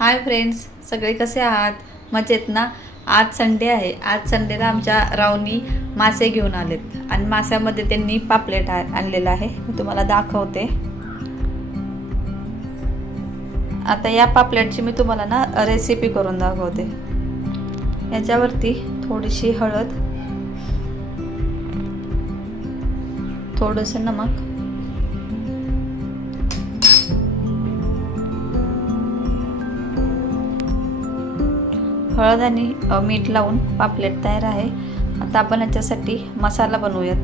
Hi friends, सगळे कसे आहात? मजेत ना? आज संडे आहे. आज संडेला आमच्या रावनी मासे घेऊन आलेत आणि माशामध्ये त्यांनी पापलेट आणलेलं आहे. मी तुम्हाला दाखवते. आता या पापलेटची मी तुम्हाला ना रेसिपी करून दाखवते. याच्यावरती थोडीशी हळद, थोडंसं नमक, हळद आणि मीठ लावून पापलेट तयार आहे. आता आपण याच्यासाठी मसाला बनवूयात.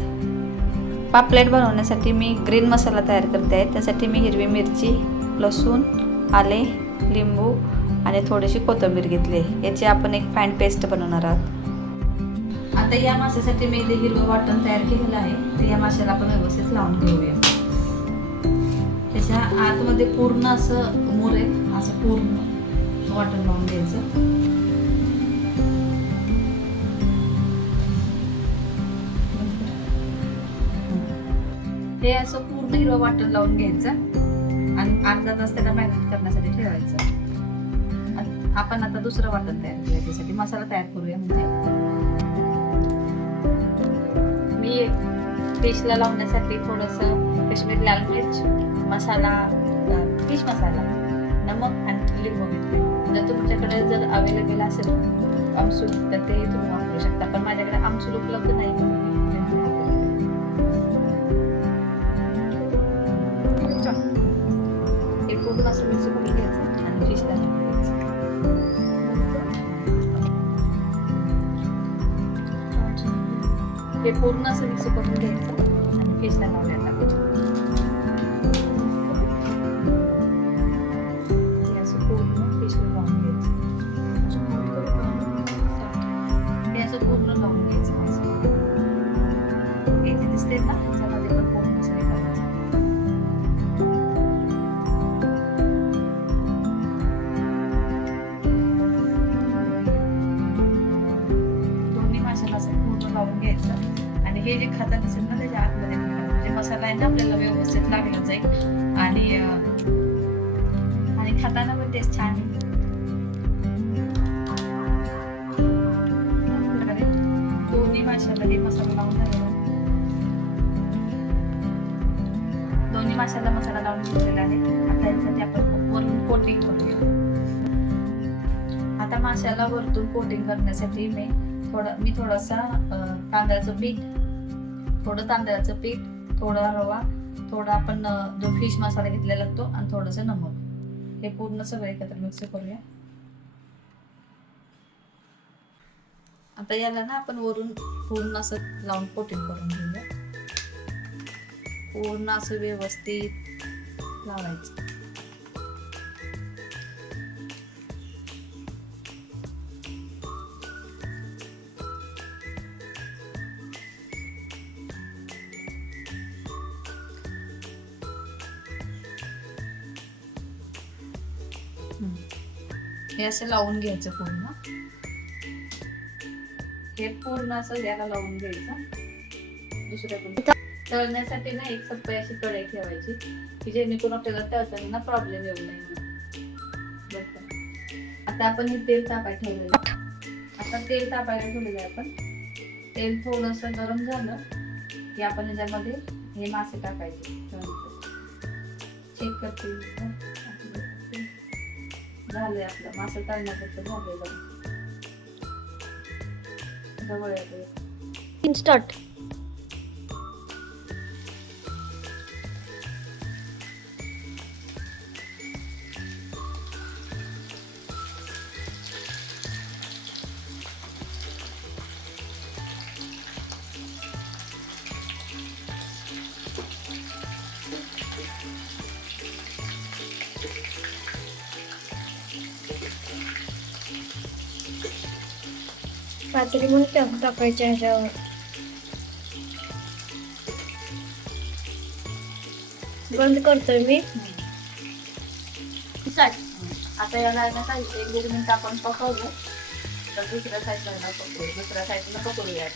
पापलेट बनवण्यासाठी मी ग्रीन मसाला तयार करते आहे. त्यासाठी मी हिरवी मिरची, लसूण, आले, लिंबू आणि थोडीशी कोथिंबीर घेतली. याची आपण एक फाईन पेस्ट बनवणार आहोत. आता या माशासाठी मी इथे हिरवं वाटण तयार केलेलं आहे. ते या माशाला आपण व्यवस्थित लावून घेऊया. त्याच्या आतमध्ये पूर्ण असं मुरेल असं पूर्ण वाटण लावून घ्यायचं. हे असं पूर्ण हिरवं वाटण लावून घ्यायचं आणि अर्धा तास त्याला मॅरिनेट करण्यासाठी ठेवायचं. आपण आता दुसरं वाटण तयार करूया. त्यासाठी मसाला तयार करूया. म्हणजे मी फिशला लावण्यासाठी थोडंसं काश्मीरी लाल मिर्च मसाला, फिश मसाला, नमक आणि लिंबू घेतले. जर तुमच्याकडे जर अवेलेबल असेल आमसूल तर ते तुम्ही वापरू शकता, पण माझ्याकडे आमसूल उपलब्ध नाही. हे पूर्ण असं मिक्स करून घ्यायचं आणि फिशला टाकायचं. हे पूर्ण असं मिक्स करून घ्यायचं आणि फिशला लावूया टाकायचं. हे असं पूर्ण फिशला लावून घ्यायचं. हे असं पूर्ण लावून घ्यायचं. इथे दिसते ना, ह्याच्यामध्ये पण पूर्ण सगळे करायचं. लावून घ्यायचं आणि हे जे खातात असेल ना त्याच्या आतमध्ये म्हणजे मसाला आहे ना आपल्याला व्यवस्थित लागला जाईल आणि खाताना पण टेस्ट छान. दोन्ही माशाला हे मसाला लावून झालेला, दोन्ही माशाला मसाला लावून घेतलेला आहे. आता यासाठी आपण वरून कोटिंग करूया. आता माशाला वरतून कोटिंग करण्यासाठी मी थोडासा तांदळाचं पीठ, थोडा रवा, थोडा आपण जो फिश मसाला घेतलेला तो आणि थोडंसं नमक, हे पूर्ण सगळं एकत्र मिक्स करूया. आता याला ना आपण वरून पूर्ण असं लावून कोटिंग करून घेऊया. पूर्ण असं व्यवस्थित लावायचं. हे असं लावून घ्यायचं पूर्ण. हे पूर्ण असं याला लावून घ्यायचं. दुसऱ्याकडून तळण्यासाठी ना एक सप्पई अशी कढई ठेवायची की जेणेकरून आपल्याला तळताना प्रॉब्लेम येऊ नये. आता आपण हे तेल तापायला ठेवलेलं. आपण तेल थोडंसं गरम झालं की आपण याच्यामध्ये हे मासे टाकायचे. चेक करते झालंय आपलं मासे तळण्याचं झालेलं. जवळ येते स्टार्ट. पातळी म्हणून टाकायच्या ह्याच्यावर. बंद करतोय मी. आता याला ना काही 1-2 मिनिट आपण पकवलं तर दुसऱ्या साईडला पकवूया.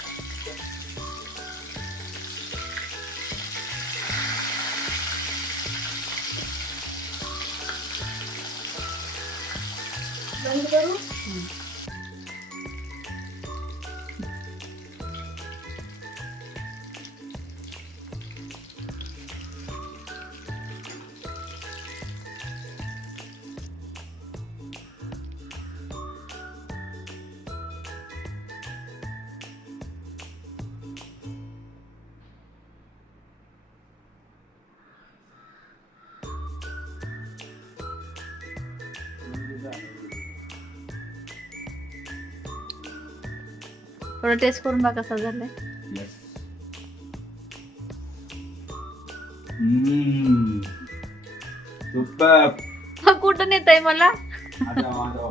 बंद करू. थोडं टेस्ट करून बघा कसा झालाय. सुपर. कुठं नेत आहे मला? आता माझा